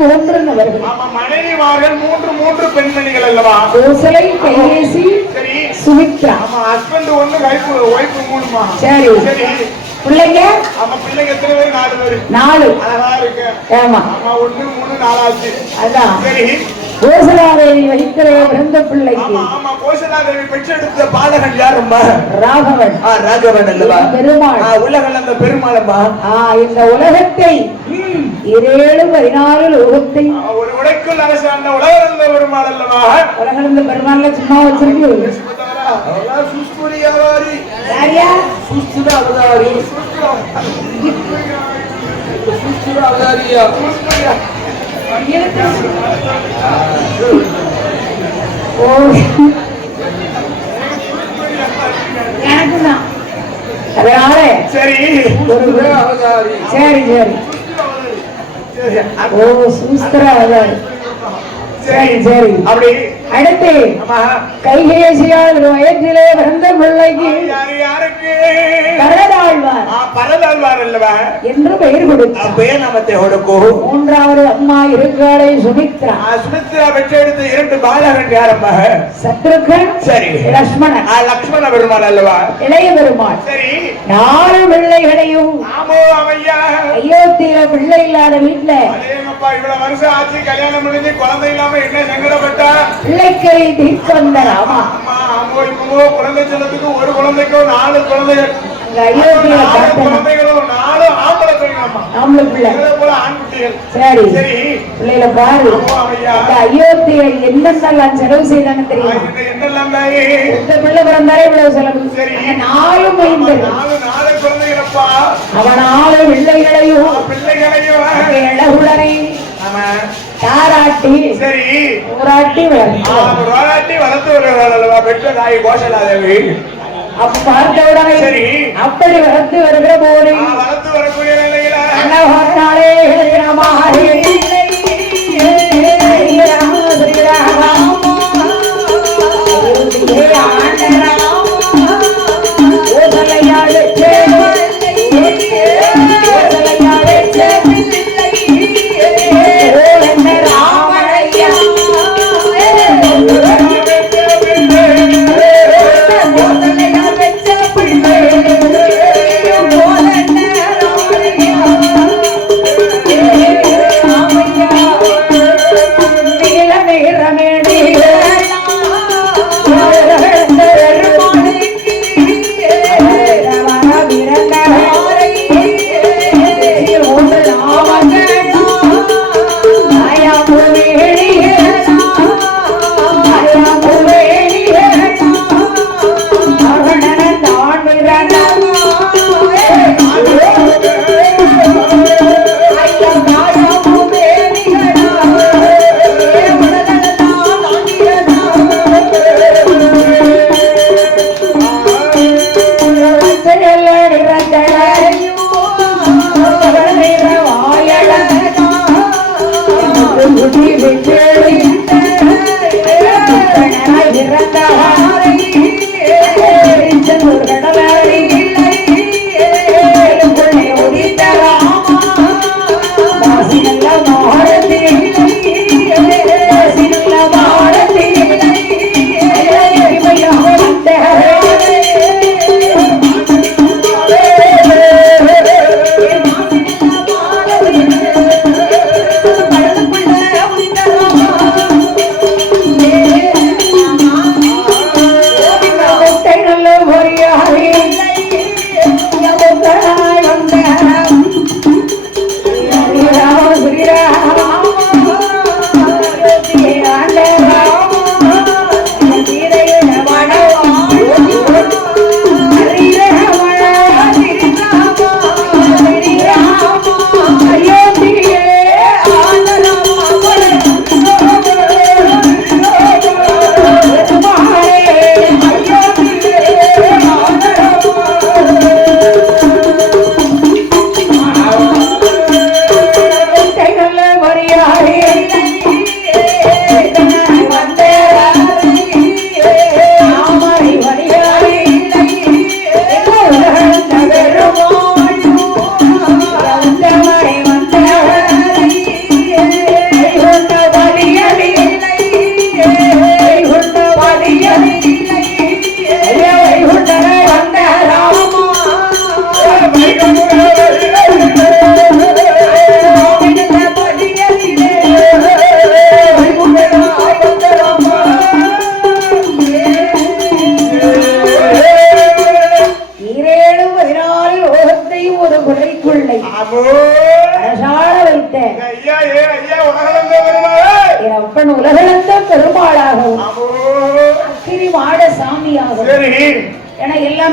மூன்று வருகிறது. ஆமா, மனைவிமார்கள் மூன்று பெண்மணிகள் அல்லவா? கோசலை, கைகேசி, சரி, சுமித்ரா. ஆமா, ஹஸ்பண்ட் ஒண்ணு, வைஃப் மூணுமா? சரி சரி. பிள்ளைங்க? ஆமா, பிள்ளைங்க எத்தனை பேர்? 4 பேர். 4. அழகா இருக்கு. ஆமா ஆமா, 1 3 4 ஆச்சு. அதான். சரி, கோசலாதேவி வயிற்றில பிறந்த பிள்ளைக்கு. ஆமா, கோசலாதேவி பெற்றெடுத்த பாலகன் யாரும்மா? ராகவன். ராகவன் அல்லவா? பெருமாள். உலகில் அந்த பெருமாளம்மா. இந்த உலகத்தை 7 லோகத்தை ஒரு உடைக்குள் அரசாண்ட உலகளந்த பெருமாள் அல்லவா? உலகளந்த பெருமாள்ல சும்மா வச்சிருக்கு. எனக்குதான். அதனால சரி சரி சரி. ஓ, சூஸ்திர அவதாரி. சரி சரி. அப்படி அடுத்து கைகேசியால் வயிற்றிலே பிறந்த பிள்ளைக்கு பரதாழ்வார் அல்லவா என்று பெயர் கொடுத்தார். மூன்றாவது அம்மா இருக்காளே சுமித்ரா. சுமித்ரா பெற்றெடுத்த 2 பாலகன் யாரம்மா? சத்ருகன், சரி, லக்ஷ்மணன். லக்ஷ்மண பெருமாள் அல்லவா? இளைய பெருமாள். சரி, 4 பிள்ளைகளையும் அயோத்தியில பிள்ளை இல்லாத வீட்டுல இவ்வளவு வருஷம் ஆச்சு, கல்யாணம் முடிஞ்சு குழந்தை இல்லாம என்ன சங்கடப்பட்டா? பிள்ளைக்கரை தீர்த்து வந்த ராமா. குழந்தை செல்லத்துக்கு ஒரு குழந்தைக்கோ 4 குழந்தைகள். குழந்தைகளும் 4 ஆம்பளை பிள்ளை, ஆண் குட்டிகள். சரி சரி. பிள்ளைகளை பாரு. அயோத்தியை என்னென்னலாம் செலவு செய்தான்னு தெரியும். என்னெல்லாம் இந்த பிள்ளை பிறந்தாலே இவ்வளவு செலவு. சரி, 4 குழந்தைகளப்பா. அவன் 4 பிள்ளைகளையும் இளகுடனை தாராட்டி, சரி, ஊராட்டி வளர்த்து வருகிறாள் பெற்ற தாய் கோசலாதேவி. அப்ப பார்த்தவுடனே சரி, அப்படி வளர்த்து வருகிற போது வளர்த்து வரக்கூடிய நிலையில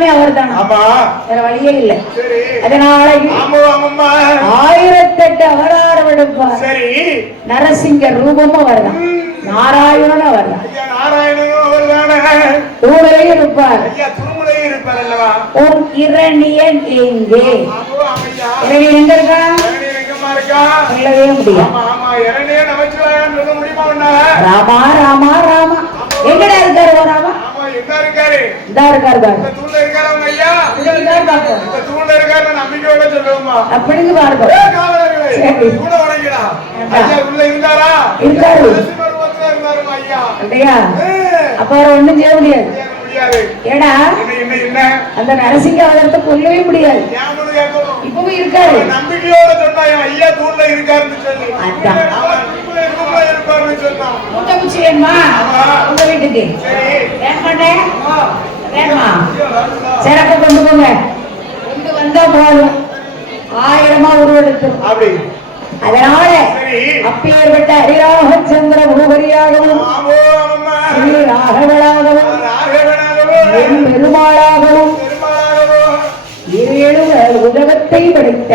எல்லாமே அவர் தான். ஆமா, வேற வழியே இல்ல. சரி, அதனால ஆமா ஆமாம்மா 1008 அவதாரம் எடுப்பார். சரி, நரசிங்க ரூபமும் அவர்தான், நாராயணனும் அவர்தான், ஐயா நாராயணனும் அவர்தானே, தூளையும் இருப்பார், ஐயா திருமுறையும் இருப்பார் அல்லவா? ஓம் இரணியன் எங்கே? ஆமா ஐயா, இரணியன் எங்க இருக்கா? இரணியன் எங்கம்மா இருக்கா? சொல்லவே முடியாது. ஆமா ஆமா, இரணியன் நமச்சிவாயான்னு சொல்ல முடியுமா உன்னால? ராமா ராமா ராமா எங்கடா இருக்காரு? ஓ ராமா, ஆமா, எங்க இருக்காரு? இதா இருக்காரு பாரு. இந்த தூண்ல இருக்காரு அவங்க ஐயா. இங்க இருக்காரு பாப்போம். இந்த தூண்ல இருக்காரு, நம்பிக்கையோட சொல்லுவோமா? அப்படிங்க பாருங்க. காவலர்களே, சரி. தூண வணங்கிடா. ஐயா உள்ள இருந்தாரா? இருக்காரு. நரசிம்மரூபத்துல இருந்தாருமா ஐயா. அப்படியா? அப்ப அவரை ஒண்ணும் செய்ய முடியாது. முடியாது. ஏடா என்ன அந்த நரசிங்க அவதத்தை கொல்லவே முடியாது. ஞாபகம் கேட்கணும். இப்பவும் இருக்காரு. நம்பிக்கையோட சொன்னாயா ஐயா தூண்ல இருக்காருன்னு சொல்லி. அதான். அவன் தூண்ல இருப்பாருன்னு சொன்னான். மூட்டை குச்சி வேணுமா? உங்க வீட்டுக்கு வேணுமாண்ணே? வேணுமா? சிறப்பு கொண்டு போங்க. கொண்டு வந்தா போதும், 1000 உருவெடுத்து. அப்படி அதனால அப்பேற்பட்ட ஹரிராமச்சந்திர பூபரியாகவும் ஸ்ரீ ராகவனாகவும் பெருமாளாகவும் ஏழு உலகத்தை படைத்த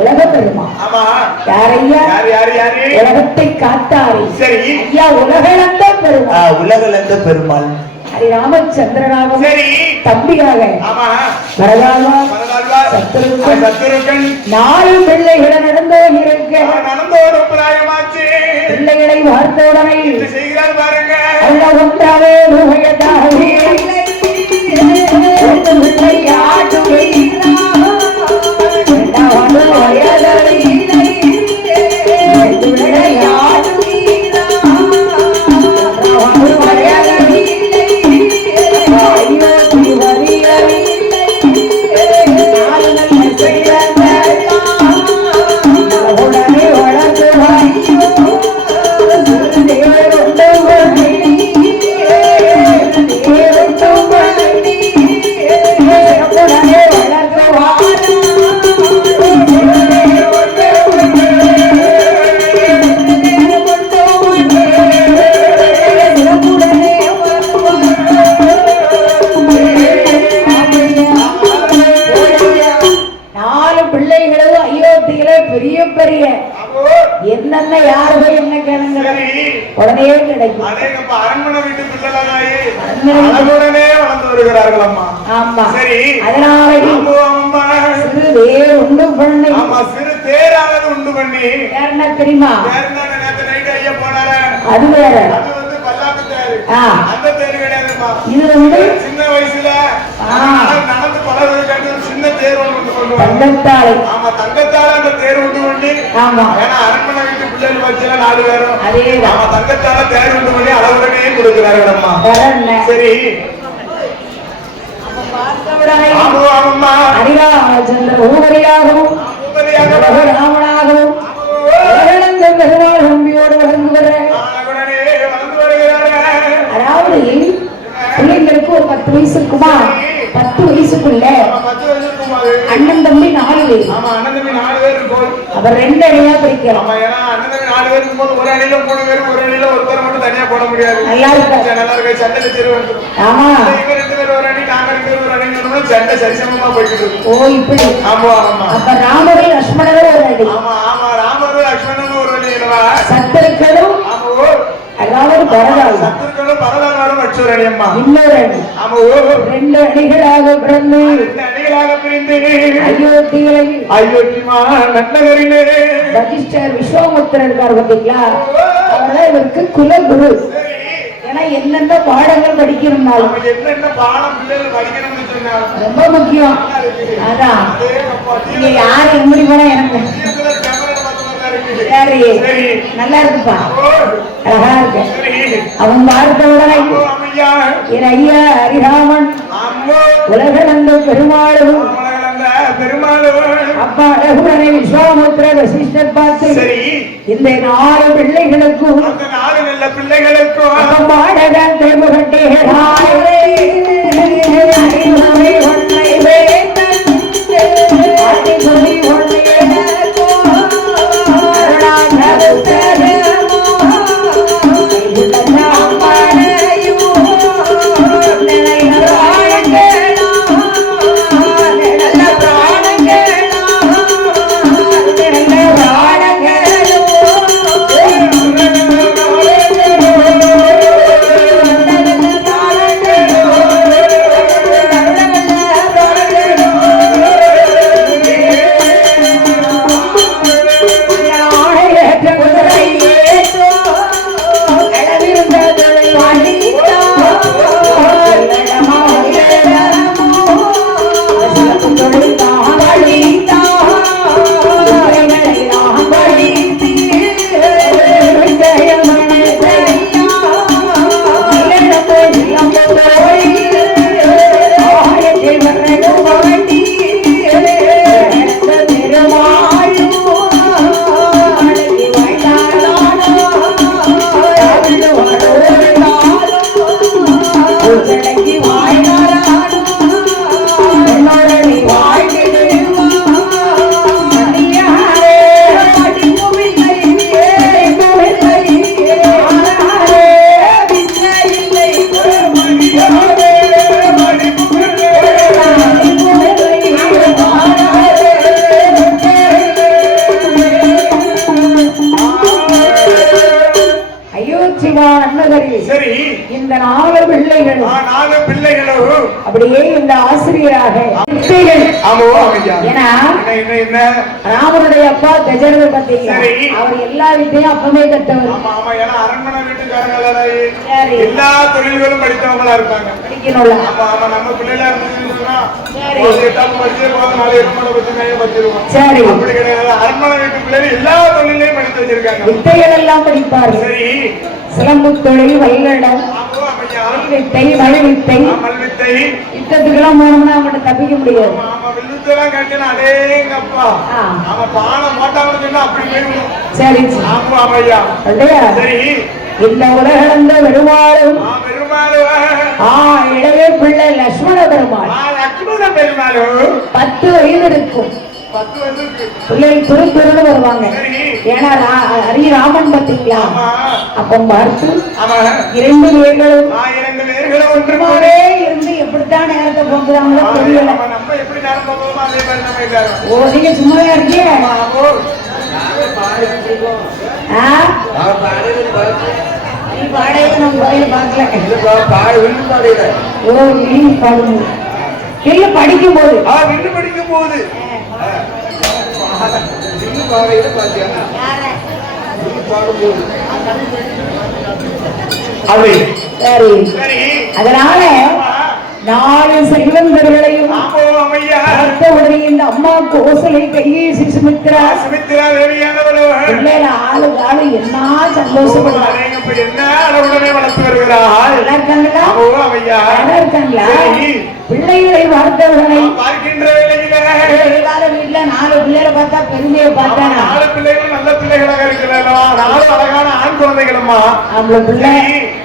உலக பெருமாள் யாரையா? உலகத்தை காத்தாரே ஐயா உலகளந்த பெருமாள். உலகளந்த பெருமாள் ஹரிராமச்சந்திரனாகவும் தம்பியாக சத்துருக்கன் 4 பிள்ளைகளை நடந்தோம் இருக்க பிள்ளைகளை பார்த்தவுடனே அல்ல ஒன்றாவே ரூபயதாகவே என்னென்ன யாரு போய் என்ன கேளுங்க உடனே கிடைக்கும். அரண்மனை வீட்டு பிள்ளைகளே வளர்ந்து வருகிறார்கள் அம்மா. ஆமா, சரி. அதனால சிறு தேர் உண்டு பண்ணி, ஆமா, சிறு தேராவது உண்டு பண்ணி. என்ன தெரியுமா? நேத்து நைட் ஐயா போனாரு. அது வேற, அது வந்து பல்லாக்கு தேரு. அந்த தேரு கிடையாதுமா. இது வந்து சின்ன வயசுல நடந்து பழகுறதுக்கு சின்ன தேர் ஒன்று கொண்டு தங்கத்தாலை. ஆமா, தங்கத்தால அந்த தேர் உண்டு பண்ணி. ஆமா, ஏன்னா அரண்மனை வீட்டு பிள்ளைகள் வச்சுல 4 பேரும் அதே ஆமா தங்கத்தால தேர் உண்டு பண்ணி அளவுடனே கொடுக்கிறார்கள் அம்மா. சரி, ஹரிராமச்சந்திர பூபரியாகவும் ராமனாகவும் பெருமாள் நம்பியோடு வளர்ந்து வர. அதாவது பிள்ளைங்களுக்கு ஒரு 10 வயசுக்குமா, 10 வயசுக்குள்ள அண்ணன் தம்பி 4 பேர். அவர் 2 அணியா பிரிக்கலாம். நாலு பேர் இருக்கும்போது ஒரு அணியில 3 பேர், ஒரு அணியில ஒருத்தர் மட்டும் தனியா போட முடியாது. நல்லா இருக்கு, சண்டை தெரியும். ஆமா, இவங்க 2 பேர் ஒரு அணி, நாங்க 2 பேர் ஒரு அணி, சண்டை சரிசமமா போயிட்டு இருக்கு. ஓ இப்படி. ஆமா ஆமா. அப்ப ராமரும் லட்சுமணரும் ஒரு அணி. ஆமா ஆமா, ராமரும் லட்சுமணரும் ஒரு அணி இல்லவா? சத்துருக்களும் அதாவது பரதாலும் சத்துருக்களும் பரதாலும் மற்றொரு அணி அம்மா. இன்னொரு அணி. ஆமா, 2 அணிகளாக பிறந்து 2 அணிகளாக பிரிந்து அயோத்திமா நன்னகரிலே வசிஷ்டர் விஸ்வாமித்திரர் இருக்கார் பார்த்தீங்களா? அவர்தான் இவருக்கு குலகுரு. ஏன்னா என்னென்ன பாடங்கள் படிக்கிறோம்னாலும் என்னென்ன பாடம் பிள்ளைகள் படிக்கணும்னு சொன்னா ரொம்ப முக்கியம். அதான் நீங்க யாரு எப்படி போனா எனக்கு சரி நல்லா இருக்குப்பா, அழகா இருக்கு. அவன் பார்த்தவுடனே என் ஐயா ஹரிராமன் உலகளந்த பெருமாளும் அப்பா அழகுடனே விஸ்வாமித்திர வசிஷ்டர் பார்த்து இந்த 4 பிள்ளைகளுக்கும் அப்ப பாடகன் தேமுகட்டே இந்த 4 பிள்ளைகளும் 4 பிள்ளைகளும் அப்படியே இந்த ஆசிரியராக ஏன்னா ராமனுடைய அப்பா கஜரத பார்த்தீங்களா அவர் எல்லா வித்தையும் அப்பவே கற்றவர். அரண்மனை வீட்டுக்காரங்க எல்லா தொழில்களும் படித்தவங்களா இருப்பாங்க. படிக்கணும்ல நம்ம பிள்ளைகளா இருந்துச்சுன்னா சரி அப்படி கிடையாது. அரண்மனை வீட்டு பிள்ளைகள் எல்லா தொழிலையும் படித்து வச்சிருக்காங்க. வித்தைகள் எல்லாம் படிப்பார். சரி சிலம்பு தொழில், வல்லிடம், வித்தை, மல்வித்தை, யுத்தத்துக்கெல்லாம் போனோம்னா அவங்கள்ட்ட தப்பிக்க முடியாது. சரி சரி இந்த உலகளந்த பெருமாளும் இளைய பிள்ளை லட்சுமண பெருமாள் 10 வயது இருக்கும். பிள்ளைகள் துரு துருன்னு வருவாங்க. ஏன்னா ராமன் பார்த்தீங்களா அப்ப பார்த்து 2 பேர்களும் ஒன்றுமாவே இருந்து எப்படித்தான் நேரத்தை போக்குறாங்களோ தெரியல. ஓ நீங்க சும்மாவே இருக்கீங்க. நீ பாடையில நம்ம கோயில பார்க்கல. ஓ நீ பாடுங்க இல்ல படிக்கும் போது படிக்கும் போது சரி அதனால 4 செல்வந்தர்களையும் உடனே இந்த அம்மா கோசலை கையேசி சுமித்ரா பிள்ளைல ஆளு என்ன சந்தோஷப்படுறாங்க. என்ன அளவுடனே வளர்த்து வருகிறாள். நல்லா இருக்காங்களா பிள்ளைகளை பார்த்தவர்களை பார்க்கின்ற வேளையில வீட்டுல 4 பிள்ளைகளை பார்த்தா பெருமையை பார்த்தா 4 பிள்ளைகளும் நல்ல பிள்ளைகளாக இருக்கிறோம். 4 அழகான ஆண் குழந்தைகளுமா அவங்கள பிள்ளை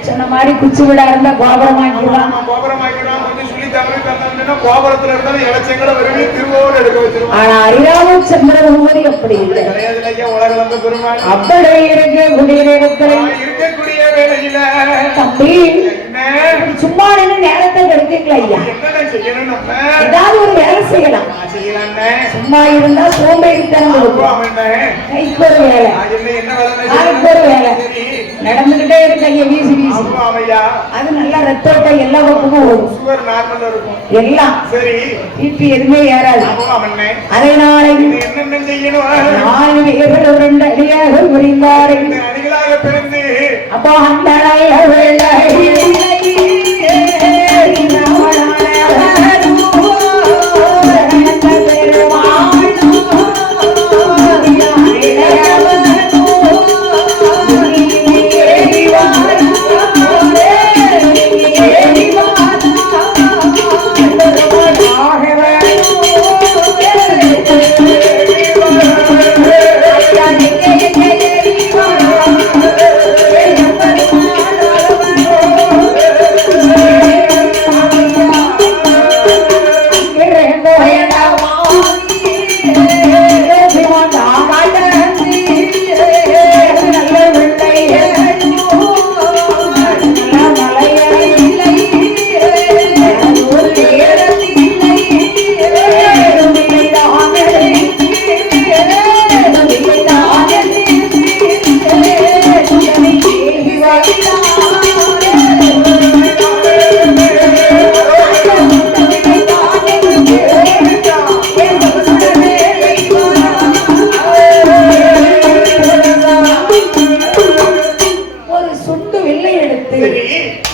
சொன்ன மாதிரி குச்சி விட இருந்தா கோபுரமாக்கிடுவான். கொஞ்சம் சொல்லி தமிழ் தந்தா கோபுரத்துல இருந்தாலும் இலட்சங்களை விரும்பி திருவோடு எடுக்க வச்சிருவோம். ஆனா அரிராமச்சந்திரபூமதி அப்படி இல்லை. உலகளந்த பெருமாள் அப்படி இருக்கக்கூடிய வேளையில தம்பி சும்மா நேரத்தை கிடைக்கல ஐயா. ஏதாவது ஒரு வேலை செய்யலாம். சும்மா இருந்தா சோம்பேறித்தனம் இருக்கும். கைக்கு ஒரு வேலை, அதுக்கு ஒரு வேலை நடந்துகிட்டே இருக்கு. ஐயா வீசி வீசி அது நல்லா ரத்தோட்டை எல்லா பக்கமும் ஓடும். எல்லாம் இப்ப எதுவுமே ஏறாது. அதனால 4 பேர்கள் 2 அடியாக புரிந்தார்கள். அப்போ அந்த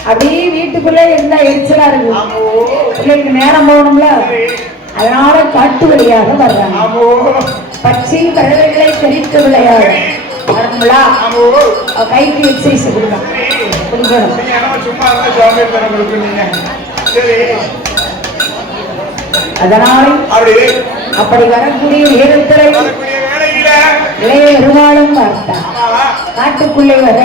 அப்படியே வீட்டுக்குள்ளே இருந்தா எரிச்சலா இருக்கு. பிள்ளைக்கு நேரம் போகணும்ல, அதனால காட்டு வழியாக வர்றாங்க. பச்சை பறவைகளை தெரிவிக்க விளையாடு வரணுங்களா? கைக்கு எக்ஸசைஸ் கொடுக்கணும். அதனால் அப்படி வரக்கூடிய நேரத்தில் இளைய பெருமாளும் பார்த்தான். காட்டுக்குள்ளே வர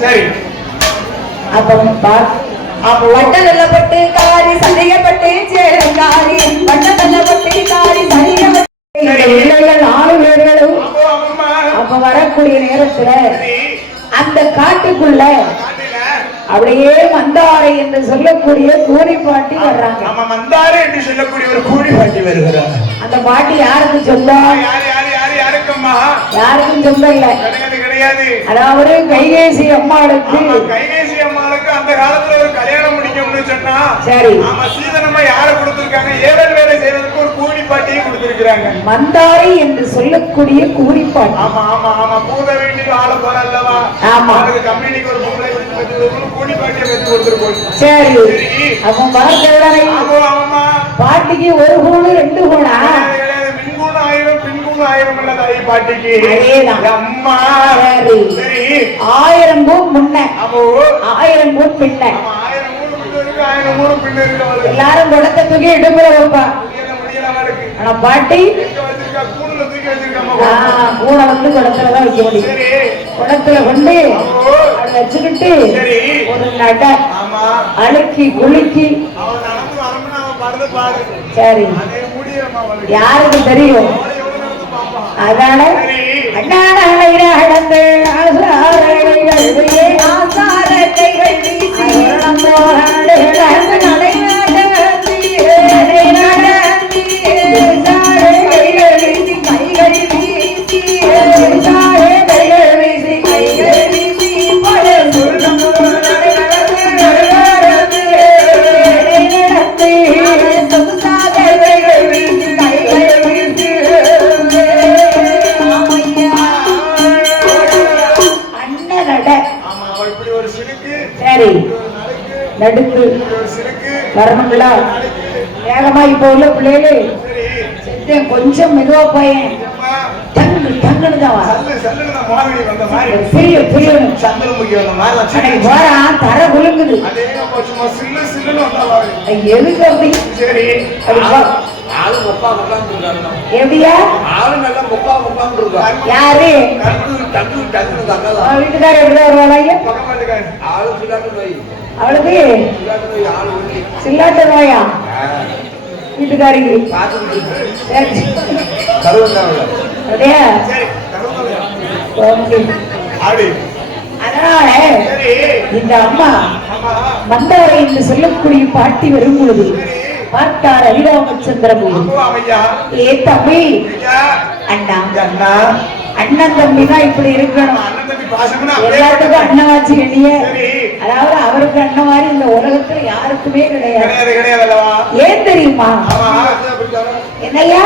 சரி அப்ப வட்ட வெல்லப்பட்டு காரி சரியப்பட்டு சேரங்காரி வட்ட வெல்லப்பட்டு காரி சரியப்பட்டு 4 பேர்களும் அப்ப வரக்கூடிய நேரத்துல அந்த காட்டுக்குள்ள அப்படியே மந்தாரை என்று சொல்லக்கூடிய கூலி பாட்டி வர்றாங்க. ஆமா, மந்தாரை என்று சொல்லக்கூடிய ஒரு கூலி பாட்டி வருகிறார். அந்த பாட்டி யாருக்கு சொந்தம்? யாருக்கம்மா? யாருக்கும் சொந்தம் இல்ல, கிடையாது. அதாவது கைகேசி அம்மாளுக்கு. கைகேசி அம்மாளுக்கு அந்த காலத்துல ஒரு கல்யாணம் முடிக்கணும்னு சொன்னா, சரி, ஆமா, சீதனமா யார கொடுத்திருக்காங்க? ஏவல் வேலை செய்வதற்கு ஒரு கூலி பாட்டியை கொடுத்திருக்காங்க. மந்தாரை என்று சொல்லக்கூடிய கூலி பாட்டி. ஆமா ஆமா ஆமா, பூத வீட்டுக்கு ஆள போற அல்லவா? ஆமா, அதுக்கு கம்பெனிக்கு ஒரு பொம்பளை கூலி பாட்டியை வச்சு கொடுத்துருக்கோம். சரி, அப்ப மறக்கவில்லை. ஆமா, பாட்டிக்கு ஒரு கூணு 2 கூணா? மின்கூணு 1000 பின்கூணு 1000 அல்ல தாய் பாட்டிக்கு. அம்மா, சரி, 1000 கூண் முன்ன, 1000 கூண் பின்ன. 1000 கூணு பின்ன இருக்கு. எல்லாரும் குடத்தை தூக்கி இடுப்புல வைப்பா. ஆனா பாட்டி கூடை வந்து குடத்துலதான் வைக்க முடியும். குடத்துல கொண்டு அதை வச்சுக்கிட்டு ஒரு நட அழுக்கி குலுக்கி. சரி, யாருக்கு தெரியும்? அதான அண்ணாட நடந்து நடுக்கு வரணுங்களா? வேகமா இப்ப உள்ள பிள்ளைகளே கொஞ்சம் மெதுவா பையன் தர குலுங்குது. எதுக்கு அப்படி? எப்படியா? யாரு வீட்டுக்கார எப்படிதான் வருவாங்க? அவளுக்கு சில்லாட்ட நோயா? வீட்டுக்காரிக்கு அதனால இந்த அம்மா மந்தாரை என்று சொல்லக்கூடிய பாட்டி வரும் பொழுது பார்த்தார் அரிராமச்சந்திரன். ஏ தம்பி, அண்ணா அண்ணன் தம்பினா இப்படி இருக்கணும். எல்லாத்துக்கும் அண்ணவாச்சு கண்ணிய. அதாவது அவருக்கு அண்ணன் மாதிரி இந்த உலகத்துல யாருக்குமே கிடையாது. ஏன் தெரியுமா? என்னையா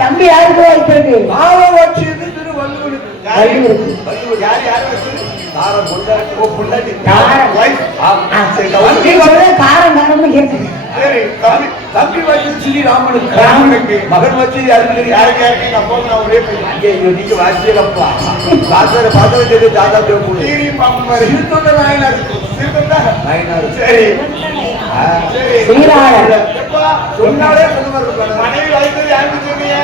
தம்பி யாருக்கு வாய்ப்பு இருக்கு? காரம் காரம் கேட்டு தம்பி வச்சு ஸ்ரீராமனுக்கு மகன் வச்சு யாருக்கு நீங்க வாசியப்பா பார்த்த வச்சது தாத்தா சொன்னாலே மனைவி வளர்த்தது யாருக்கு சொன்னீங்க?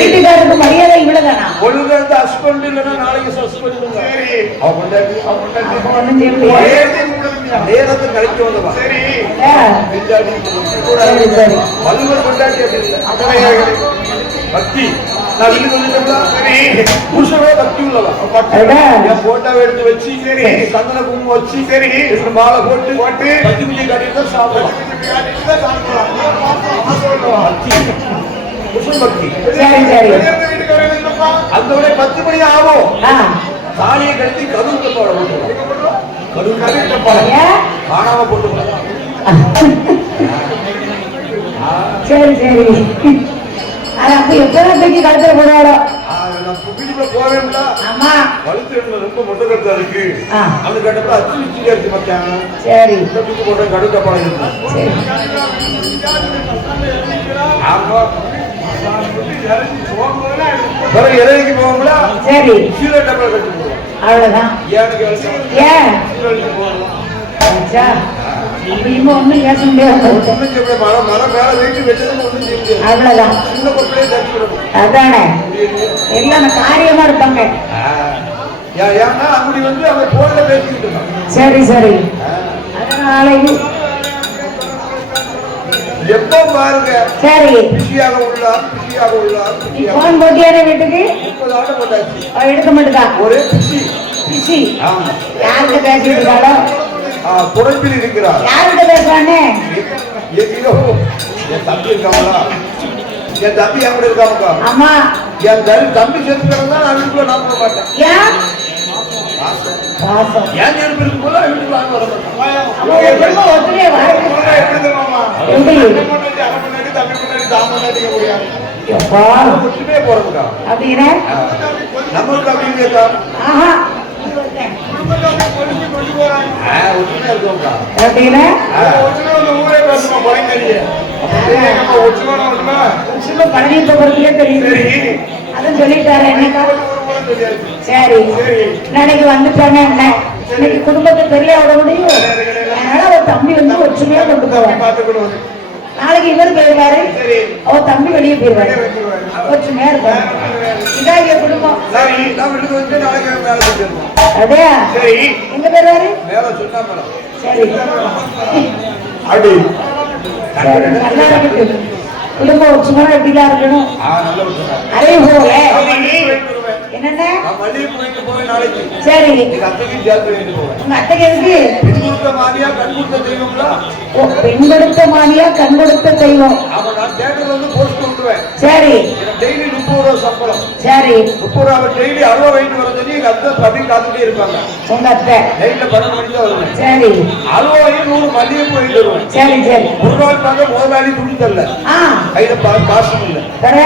வீட்டுக்காரருக்கு மரியாதை இவ்வளவுதானா? ஒழுங்கு ஹஸ்பண்ட் இல்லைன்னா நாளைக்கு சஸ்பெண்ட். நேரத்தை கழிக்க வந்தவா வள்ளுவர் கொண்டாடி பக்தி புருஷனே பக்தி உள்ளவா. போட்டோவை எடுத்து வச்சு சந்தன குங்குமம் வச்சு மாலை போட்டு பத்தி பூஜை காட்டிட்டு தான் சாப்பிடலாம். புருஷன் பக்தி. அந்த 10 மணி ஆகும். சாணியை கழித்து கருவுக்கு காணாம போட்டு சரி சரி. அப்ப எப்பதான் தூக்கி கழுத்துல போடுவாரோ? போவேன்ல. ஆமா, கழுத்து ரொம்ப மொட்டை கருத்தா இருக்கு. அந்த கட்டத்துல அச்சு வச்சு எடுத்து பார்த்தாங்க. சரி, போட்ட கடுக்க படம் இருக்கு. ஆமா, இறங்கி போவோம்ல. சரி, சீரோ டப்பல் கட்டி போவோம். அவ்வளவுதான். ஏன் ஒண்ணும் பேச முடியாது. அவ்வளவுதான். அதானே எல்லாம் காரியமா இருப்பாங்க. சரி சரி. அதனால எப்போ பாருங்க சரி பிஸியாக உள்ளார் போன் போட்டியான வீட்டுக்கு 30 ஆண்டு போட்டாச்சு எடுக்க மாட்டேதா ஒரே பிஸி பிஸி ஆமா யார்கிட்ட பேசிட்டு இருக்காளோ குறைப்பில் இருக்கிறார் யார்கிட்ட பேசுவானே என் தம்பி இருக்காங்களா என் தம்பி எப்படி இருக்காங்க ஆமா என் தம்பி சேர்த்துக்கிறது தான் நான் வீட்டுக்குள்ள நான் போட மாட்டேன் ஏன் பாசம் என் நெருப்பு இருக்கும் போது வீட்டுக்கு வாங்க வர மாட்டேன் போறதுக்கா அப்படின்னா நம்மளுக்கு அப்படின்னு ஆஹா அப்படின்னா பழனியப்பே தெரியுது அதுவும் சொல்லிட்டாரு என்னக்கா சரி நாளைக்கு வந்துட்டாங்க என்ன இன்னைக்கு குடும்பத்தை பெரிய விட முடியும் அதனால ஒரு தம்பி வந்து ஒற்றுமையா கொண்டு போவாங்க நாளைக்கு இவர் போயிருவாரு அவர் தம்பி வெளியே போயிருவாரு ஒற்றுமையா இருப்பாரு இதான் எங்க குடும்பம் அதே எங்க போயிருவாரு சரி சரி நல்லா இருக்குது குடும்பம் ஒற்றுமையா எப்படிதான் இருக்கணும் அதே போல என்னென்ன சரி உங்க அத்தைக்கு எதுக்கு பெண் கொடுத்த மானியா கண் கொடுத்த தெய்வம் சரி டெய்லி 30 ரூபா சம்பளம் சரி 30 ரூபா டெய்லி 60 வாங்கிட்டு வரது நீங்க அத்தை படி காத்துட்டே இருப்பாங்க உங்க அத்தை நைட்ல 12 மணிக்கு தான் வருவேன் சரி 60 வாங்கி 100 மல்லிகை போயிட்டு வருவேன் சரி சரி ஒரு நாள் பார்க்க முதலாளி துணி தரல கையில காசு இல்ல தர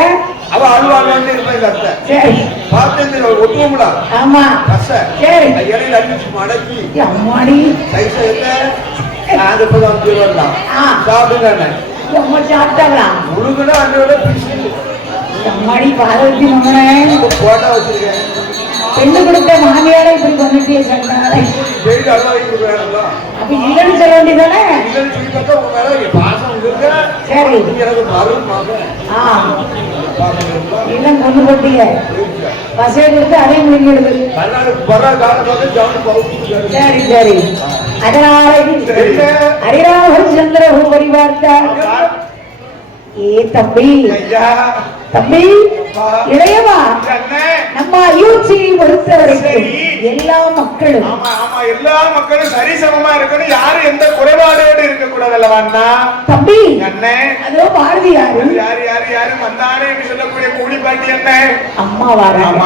அவ அழுவாங்க இருப்பாங்க அத்தை சரி பார்த்து ஒட்டுவோம்ல ஆமா கச சரி இலையில அடிச்சு மடக்கி அம்மாடி சைஸா என்ன அது இப்பதான் தீர்வலாம் சாப்பிடுங்க அம்மா சாப்பிட்டாங்களா முழுகுனா அன்னோட பிடிச்சி அம்மாடி பார்வதி மகனே போட்டா வச்சிருக்கேன் பெண்ணு கொடுத்த மாமியாரை இப்படி பண்ணிட்டே சொன்னாலே டெய்லி அழுவாங்க வேணும்ல அப்ப இல்லைன்னு சொல்ல வேண்டியதானே இல்லைன்னு சொல்லி பார்த்தா உங்க மேல பாசம் இருக்கு சரி எனக்கு மறுபடியும் இல்லம் கொண்டு போட்டீங்க பசையை கொடுத்து அதையும் முடிஞ்சிடுது சரி சரி அதனால ஹரிராமர் சந்திரபூ பரிவார்த்தார் ஏ தம்பி தம்பி இளையவா நம்ம அயோத்தியை பொறுத்தவரைக்கும் எல்லா மக்களும் எல்லா மக்களும் சரிசமமா இருக்கணும் யாரும் எந்த குறைபாடோடு இருக்க கூடாது தம்பி அண்ணன் அதோ பாரதி யாரு யாரு யாரு யாரு வந்தானே சொல்லக்கூடிய கூலி பாட்டி என்ன அம்மா வராங்க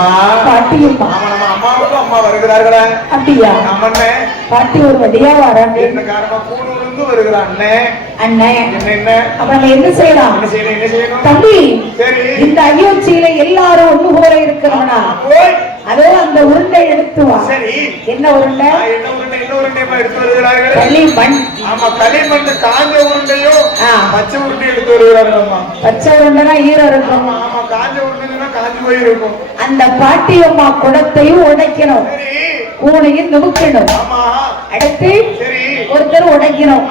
பாட்டி நம்ம அம்மாவுக்கும் அம்மா வருகிறார்களா அப்படியா அம்மண்ணே பாட்டி ஒரு வழியா வராங்க என்ன காரணமா கூடூர்ந்து வருகிறான் அண்ணன் அண்ணன் என்ன அப்ப நம்ம என்ன செய்யலாம் என்ன செய்யணும் தம்பி சரி இந்த அயோத்தியில எல்லாரும் ஒண்ணு போல இருக்கிறவனா அதோ அந்த உருண்டை எடுத்து வா சரி என்ன உருண்டை என்ன உருண்டை எடுத்து வருகிறார்கள் களிமண் ஆமா களிமண் காஞ்ச உருண்டையும் பச்சை உருண்டை எடுத்து வருகிறார்கள் அம்மா பச்சை உருண்டைனா ஈரம் இருக்கும் ஆமா காஞ்ச உருண்டைனா காஞ்சு போயிருக்கும் அந்த பாட்டி அம்மா குடத்தையும் உடைக்கணும் ஊனையும் நுணுக்கணும் ஆமா அடுத்து சரி ஒருத்தர் உடைக்கணும்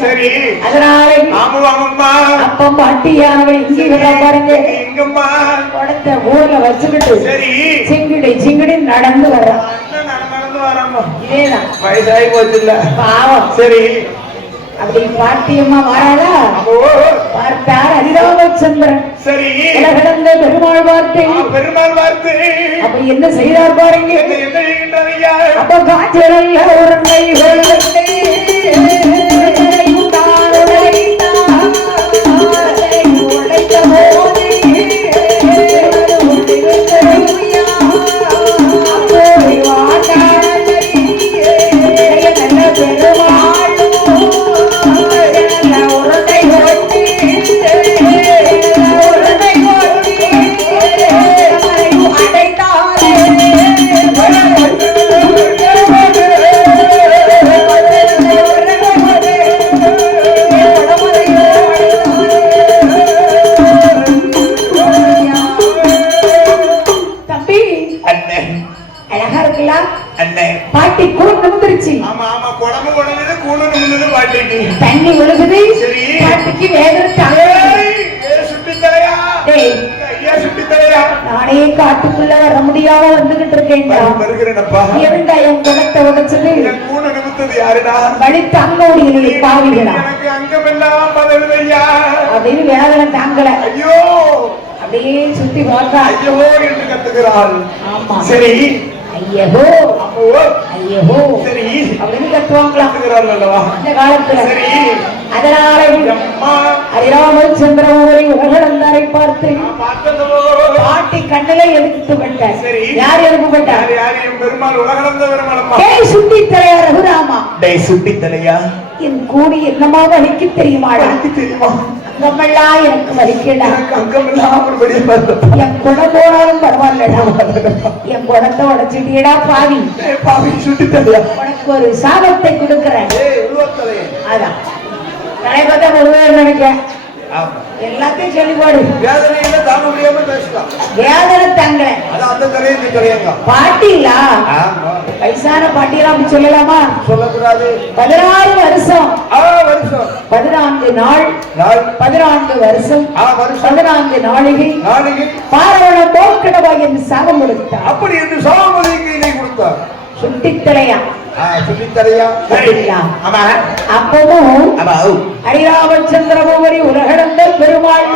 சரி அதனால அப்ப பாட்டியானவள் இங்க பாருங்க எங்கம்மா குடத்தை ஊர்ல வச்சுக்கிட்டு சரி சிங்கிடி சிங்கிடி நடந்து வர்றான் இதேதான் வயசாகி போச்சு இல்ல பாவம் சரி அப்படி பாட்டியம்மா வராளா பார்த்தார் ஹரிராமச்சந்திரன் சரி கடந்த பெருமாள் வார்த்தை அப்ப என்ன செய்தார் பாருங்க அப்ப காய்ச்சல் உருண்டை உடைத்த போது பாட்டி கூட நிமிர்ந்துருச்சு தண்ணி ஒழுகுது பாட்டிக்கு நானே காட்டுக்குள்ள வர முடியாம வந்துகிட்டு இருக்கேன் என் குணத்தை உடைச்சது யாருடா வழி தாங்க முடியல பாவிகளா எனக்கு அங்கமெல்லாம் பதறுதையா அப்படின்னு வேதனை தாங்கல ஐயோ அப்படியே சுத்தி பார்த்தா ஐயோ என்று கத்துகிறாள் ஆமா சரி ஐயோ அப்போ ஐயோ சரி அப்படின்னு கத்துவாங்களாம் கத்துகிறாள் அல்லவா அந்த காலத்துல சரி அதனால அம்மா ஹரிராமச்சந்திரமூரி உலகளந்தாரை பார்த்து பார்த்ததோ பாட்டி கண்ணிலே எதிர்த்து விட்டார் சரி யார் எழுப்பப்பட்டார் யாரையும் பெருமாள் உலகளந்த பெருமாளம்மா டேய் சுட்டி தலையா ரகுராமா டேய் சுட்டி தலையா என் கூடி என்னமா வலிக்கு தெரியுமாடா தெரியுமா அங்கமெல்லாம் எனக்கு வலிக்கடா அங்கமெல்லாம் என் குடம் போனாலும் பரவாயில்லடா என் குடத்தை உடைச்சிட்டீடா பாவி பாவி சுட்டி தலையா உனக்கு ஒரு சாபத்தை கொடுக்கிறேன் அதான் தலைவத்தை வருவேன் நினைக்கிறேன் எல்லாத்தையும் சொல்லி போடு வேதனையில தாங்க முடியாம பேசலாம் வேதனை தங்கல அதான் அந்த தலையை இந்த தலையங்க பாட்டிலா வயசான பாட்டியெல்லாம் அப்படி சொல்லலாமா சொல்லக்கூடாது 14 வருஷம் வருஷம் 14 நாள் 14 வருஷம் வருஷம் 14 நாளிகை பாரவண போக்கடவா என்று சாபம் கொடுத்தார் அப்படி என்று சாமொழிக்கு இதை கொடுத்தார் சுட்டித்தலையா சுட்டித்தலையா அப்பவும் ஹரிராமச்சந்திரமூரி உலகளந்த பெருமாள்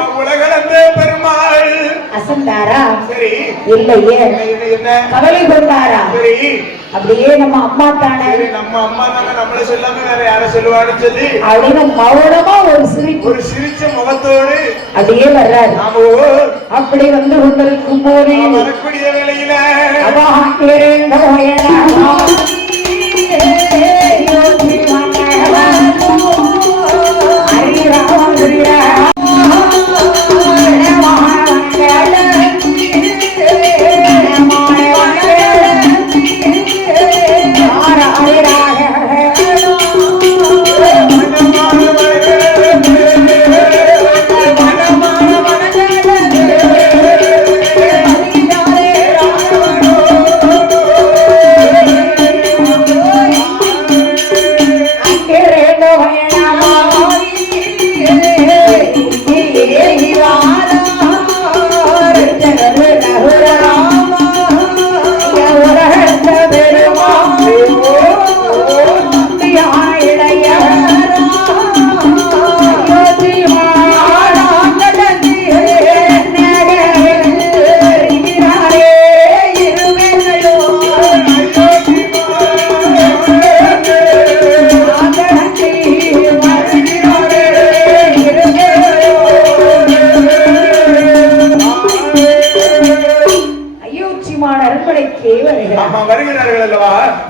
அசந்தாரா இல்லையே கவலை கொண்டாரா அப்படியே நம்ம அம்மா தானே நம்மள சொல்லாம வேற யார சொல்லுவான்னு சொல்லி அப்படின்னு மௌனமா ஒரு சிரிச்ச முகத்தோடு அப்படியே வர்றாரு அப்படி வந்து கொண்டிருக்கும் போது வரக்கூடிய வேளையில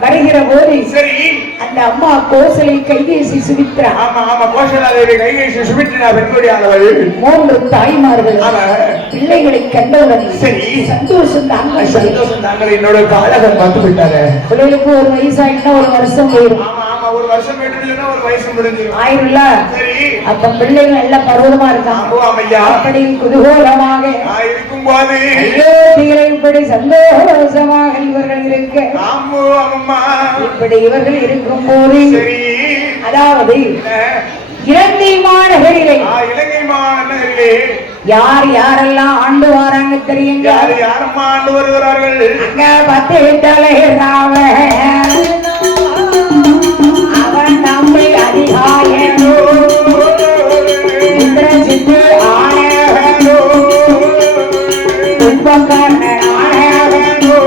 வருகிற போது சரி அந்த அம்மா கோசலை கைகேசி சுமித்ரா கோசலாதேவி கைகேசி சுமித்ரா பெண்கொடியானவள் 3 தாய்மார்கள் பிள்ளைகளை கண்டவுடன் சரி சந்தோஷம் தாங்கள் என்னோட காலகம் வந்து விட்டாரு பிள்ளைகளுக்கு ஒரு வயசாயிட்டா ஒரு வருஷம் போயிடும் ஒரு வருஷம் போயிட்டுன்னா ஒரு வயசு முடிஞ்சிடும் ஆயிரும்ல சரி அப்ப பிள்ளைகள் நல்ல பருவமா இருக்காங்க அப்படி குதூகலமாக இருக்கும் போது இப்படி சந்தோஷமாக இவர்கள் இருக்க இப்படி இவர்கள் இருக்கும் போது அதாவது இலங்கை மாநகரிலே யார் யாரெல்லாம் ஆண்டு வராங்க தெரியுங்க யாரம்மா ஆண்டு வருகிறார்கள் அங்க 10 தலைவராக அவன் நம்மை அதிகாயனோ இந்திரஜித்து ஆணையகனோ கும்பகர்ணன் ஆணையகனோ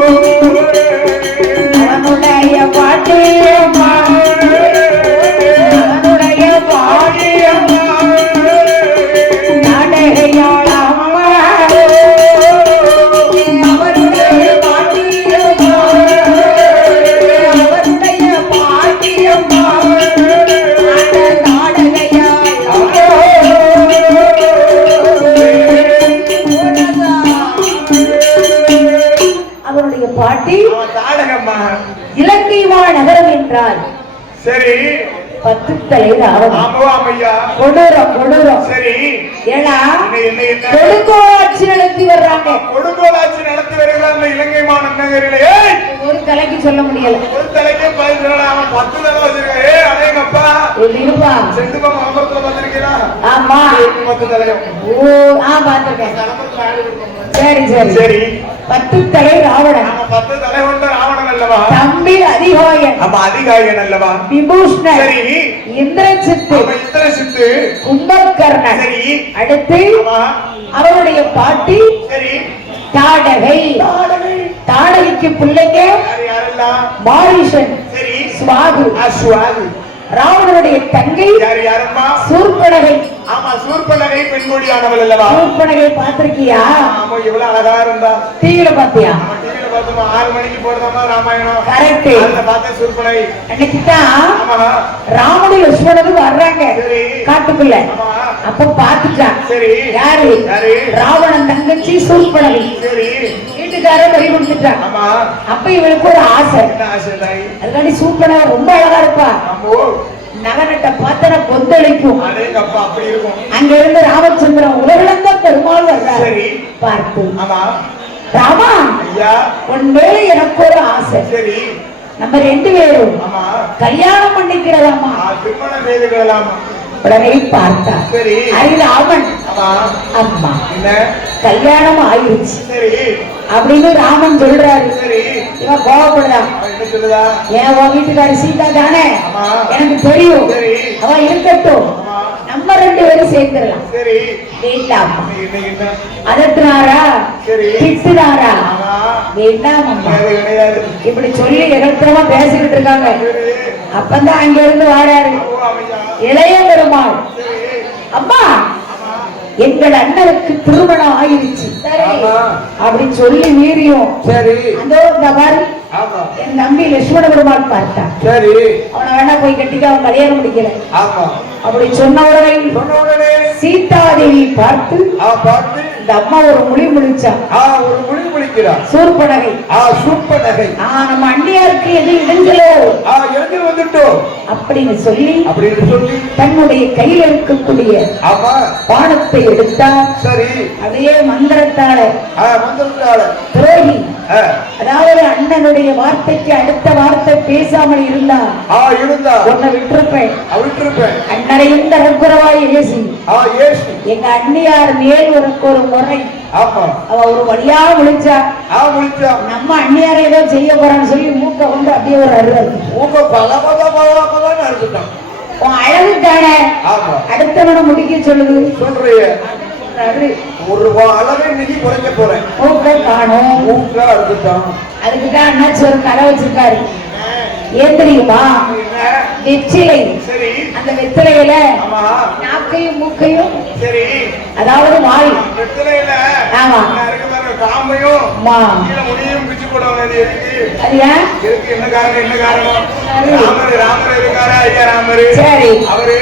அவனுடைய பாட்டியம்மா அவனுடைய பாட்டியம்மா நாடகையாள அம்மா அவனுடைய பாட்டியம்மா அவனுடைய பாட்டியம்மா அவருடைய பாட்டி இலங்கை நகரம் என்றால் சரி 10 தலைவர் கொடூரம் சரி ஏன்னா கொடுங்கோலாட்சி நடத்தி வர்றாங்க கொடுங்கோலாட்சி நடத்தி வருகிறாங்க இலங்கை மாநகரிலே ஒரு தலைக்கு சொல்ல முடியல ஒரு தலைக்கே 10 தலை வச்சிருக்காரு அடேங்கப்பா இருப்பா செண்டுமா மாமரத்துல வந்திருக்கீங்களா ஆமா 10 தலையும் ஓ பாத்துக்கேன் சரி சரி சரி 10 தலை ராவணன் 10 தலை கொண்ட ராவணன் அல்லவா அல்லவா தம்பி அதிகாயன் ஆமா அதிகாயன் அல்லவா விபூஷணன் சரி இந்திரசித்து இந்திரசித்து கும்பகர்ணன் சரி அடுத்து ஆமா அவருடைய பாட்டி சரி தாடகை தாடகைக்கு பிள்ளைங்க யாரெல்லாம் மாரிஷன் சரி சுவாகு அஸ்வாகு ராவணனுடைய தங்கை யாரம்மா சூர்பனகை ஆமா சூர்பனகை பெண்மொழியானவள் அல்லவா சூர்பனகை பாத்திருக்கியா ஆமா இவ்வளவு அழகா இருந்தா டிவில பாத்தியா நம்ம டிவில பார்த்தோமா 6 மணிக்கு போறதாமா ராமாயணம் கரெக்ட் அதுல பார்த்த சூர்பனகை அன்னைக்குதான் ஆமா ராமனும் லட்சுமணனும் வர்றாங்க சரி காட்டுக்குள்ள ஆமா அப்ப பாத்துட்டான் சரி யாரு யாரு ராவணன் தங்கச்சி சூர்பனகை சரி வீட்டுக்காரர் வழி கொடுத்துட்டான் ஆமா அப்ப இவளுக்கு ஒரு ஆசை என்ன ஆசை தாய் அதுக்காண்டி சூர்பனகை ரொம்ப அழகா இருப்பா அம்மோ நகரட்ட பார்த்தன கொந்தளிக்கும் அடேங்கப்பா அப்படி இருக்கும் அங்க இருந்து ராமச்சந்திரன் உலகளந்த பெருமாள் வர்றாரு சரி பார்த்து ஆமா ராமா ஐயா உன் மேல எனக்கு ஒரு ஆசை சரி நம்ம 2 பேரும் ஆமா கல்யாணம் பண்ணிக்கிறதாமா திருமணம் செய்து கொள்ளலாமா உடனே பார்த்தா சரி ராமன் ஆமா அம்மா என்ன கல்யாணம் ஆயிருச்சு சரி அப்படின்னு ராமன் சொல்றாரு சரி இவன் கோவப்படுதான் அவன் என்ன சொல்லுதா ஏன் உன் வீட்டுக்காரி சீதா தானே ஆமா எனக்கு தெரியும் சரி அவன் இருக்கட்டும் ஆமா நம்ம 2 பேரும் சேர்ந்துடலாம் சரி வேண்டாமா இன்னைக்கு என்ன அதட்டுனாரா சரி திட்டுனாரா ஆமா வேண்டாம் அம்மா அது கிடையாது இப்படி சொல்லி எகத்தமா பேசிக்கிட்டு இருக்காங்க சரி அப்பதான் அங்க இருந்து வாராரு ஓ அமையா இளைய பெருமாள் சரி அம்மா எங்கள் அண்ணனுக்கு திருமணம் ஆயிருச்சு சரி ஆமா. அப்படின்னு சொல்லி மீறியும் சரி அந்த இந்த பாரு ஆமா என் தம்பி லட்சுமண பெருமாள் பார்த்தான் சரி அவனை வேணா போய் கட்டிக்க அவன் கல்யாணம் முடிக்கல ஆமா அப்படி சொன்ன உடனே சொன்ன உடனே சீதாதேவி பார்த்து பார்த்து இந்த அம்மா ஒரு மொழி முடிச்சா ஒரு மொழி முடிக்கிறார் சூர்பனகை சூப்பனகை நம்ம அண்ணியாருக்கு எது இடைஞ்சலோ எழுதி வந்துட்டோம் அப்படின்னு சொல்லி அப்படின்னு சொல்லி தன்னுடைய கையில இருக்கக்கூடிய ஆமா பானத்தை எடுத்தார் சரி அதே மந்திரத்தால மந்திரத்தால துரோகி ஆ, அதாவது அண்ணனுடைய வார்த்தைக்கு அடுத்த வார்த்தை பேசாமல் இருந்தா இருந்தா உன்னை விட்டிருப்பேன் விட்டுருப்பேன் அண்ணனை இந்த ரகுரவாய் ஏசி ஏசி எங்க அண்ணியார் மேல் உனக்கு ஒரு முறை ஆமா அவ ஒரு வழியா விழிச்சா முடிச்சா நம்ம அண்ணியாரை ஏதோ செய்ய போறான்னு சொல்லி மூக்க வந்து அப்படியே ஒரு அருள் உங்க பலபதான் இருந்துட்டான் உன் அழகுக்கான ஆமா அடுத்தவனை முடிக்க சொல்லுது சொல்றிய அருள். ஒரு அளவே நிதி குறைக்க போறேன் மூக்க காணும் மூக்கா இருந்துட்டான் அதுக்குதான் அண்ணாச்சி ஒரு கடை வச்சிருக்காரு ஏன் தெரியுமா வெற்றிலை சரி அந்த வெற்றிலையில ஆமா நாக்கையும் மூக்கையும் சரி அதாவது வாய் வெற்றிலையில ஆமா இருக்கு பாருங்க காம்பையும் அம்மா கீழே முடியும் பிச்சு போடுவாங்க அது எதுக்கு அது ஏன் இருக்கு என்ன காரணம் ராமர் இருக்காரா ஐயா ராமர் சரி அவரு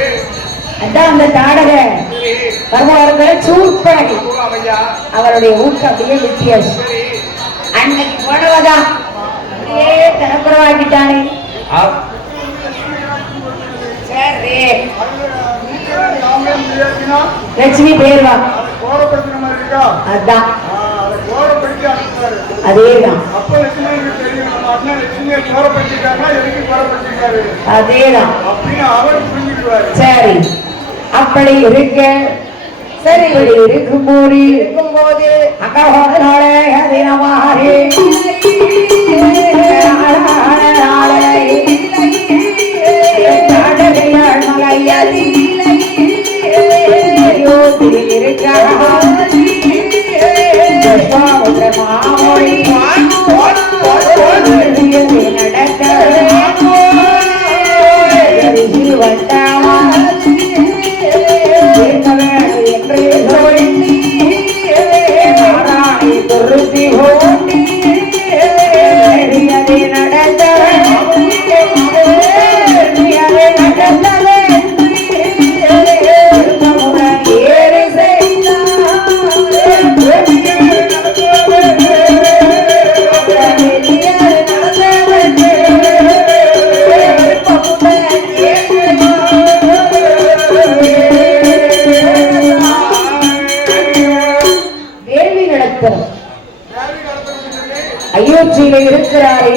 அதான் அந்த தாடக சரி பகவான்களை சூர்பனகை ஓ, ஐயா அவருடைய ஊருக்கு அப்படியே வித்தியாசம் சரி அன்னைக்கு போனவதான் அப்படியே தனப்புறவாக்கிட்டானே சரி லட்சுமி பேர்வா கோரப்படுத்துற மாதிரி இருக்கா அதான் அதை கோரப்படுத்தி அனுப்புறாரு அதேதான் அப்ப லட்சுமி தெரியும் நம்ம அண்ணன் லட்சுமியை கோரப்படுத்திட்டாருன்னா எதுக்கு கோரப்படுத்திருக்காரு அதேதான் அப்படின்னு அவர் புரிஞ்சுக்குவாரு சரி அப்படி இருக்க சரி இருக்கும்போது அக்கா தினமாறே அயோத்தியில இருக்கிறாரே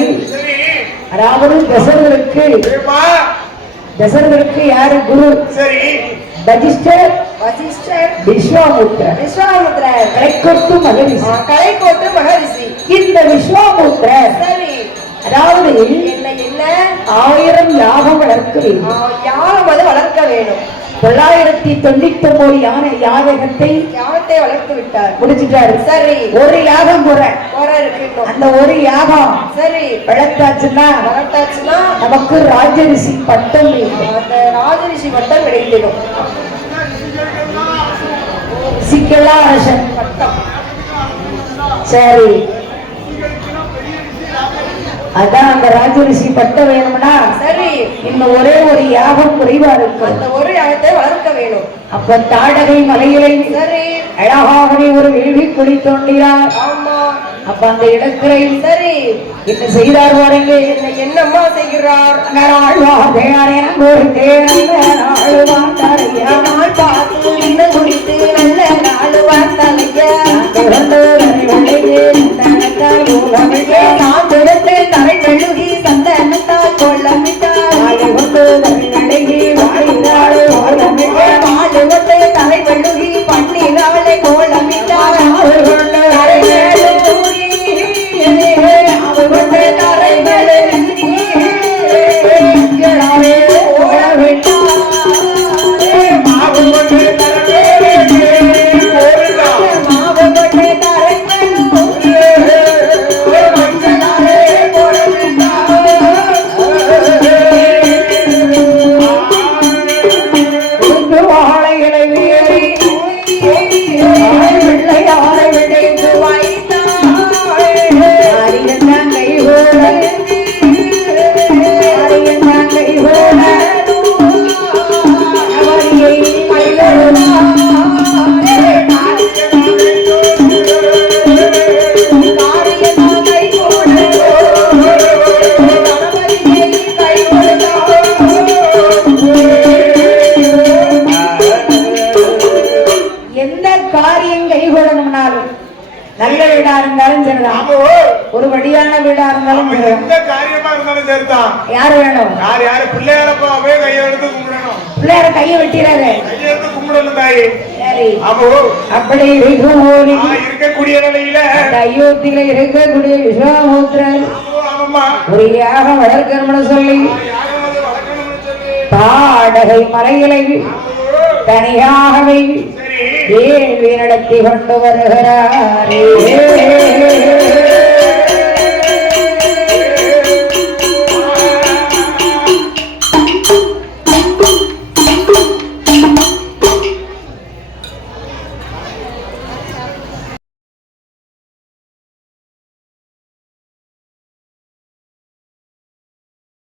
ராவணன் தசரதருக்கு யாரு குரு சரி வசிஷ்டர் விஸ்வாமுத்திரர் கலைக்கோட்டு மகரிஷி மகரிஷி இந்த விஸ்வாமுத்திரர் சரி அதாவது என்ன என்ன 1000 யாகம் வளர்க்க வேண்டும். யாகம் அது வளர்க்க வேணும். 999 யாகத்தை வளர்த்து விட்டார், முடிச்சிட்டாரு. சரி, ஒரு யாகம் குறை இருக்கட்டும். அந்த ஒரு யாகம் சரி வளர்த்தாச்சுன்னா நமக்கு ராஜரிஷி பட்டம் வேண்டும். அந்த ராஜரிஷி பட்டம் கிடைத்திடும். சிக்கலா அரசன் பட்டம். சரி, அதான் அந்த ராஜரிஷி பட்டம் வேணும்னா சரி, இன்னும் ஒரே ஒரு யாகம் குறைவா இருக்கு. அந்த ஒரு யாகத்தை வளர்க்க வேணும். அப்ப தாடகை மலையிலே சரி அழகாகவே ஒரு வேள்வி குழி தோண்டினார். ஆமா. அப்ப அந்த இடத்துல சரி என்ன செய்தார் பாருங்க. என்னம்மா செய்கிறார்? நாள் பார்த்து இன்னும் குடித்து நல்ல நாள் வார்த்தைய நான் எடுத்து தரை மெழுகி சந்தனத்தால் கொள்ளமிட்டார். வாழு கொண்டு தரை மெழுகி பண்ணினாலே கோலமிட்டார். தரை மெழுகி தரை மெழுகி நல்ல வீடா இருந்தாலும் சரிதான், ஒரு வழியான வீடா இருந்தாலும் எந்த காரியமா இருந்தாலும் சரிதான். யாரு வேணும்? யாரு பிள்ளையாரப்பாவே கையெடுத்து கும்பிடணும். பிள்ளையார கையை வெட்டிடாரு, கையெடுத்து கும்பிடணும் தாயி. சரி, அப்போ அப்படி இருக்கக்கூடிய நிலையில அயோத்தியில இருக்கக்கூடிய விஸ்வாமுத்திரன் ஒரு யாகம் வளர்க்கணும்னு சொல்லி தாடகை மலைகளை தனியாகவே வேள்வி நடத்தி கொண்டு வருகிறாரே.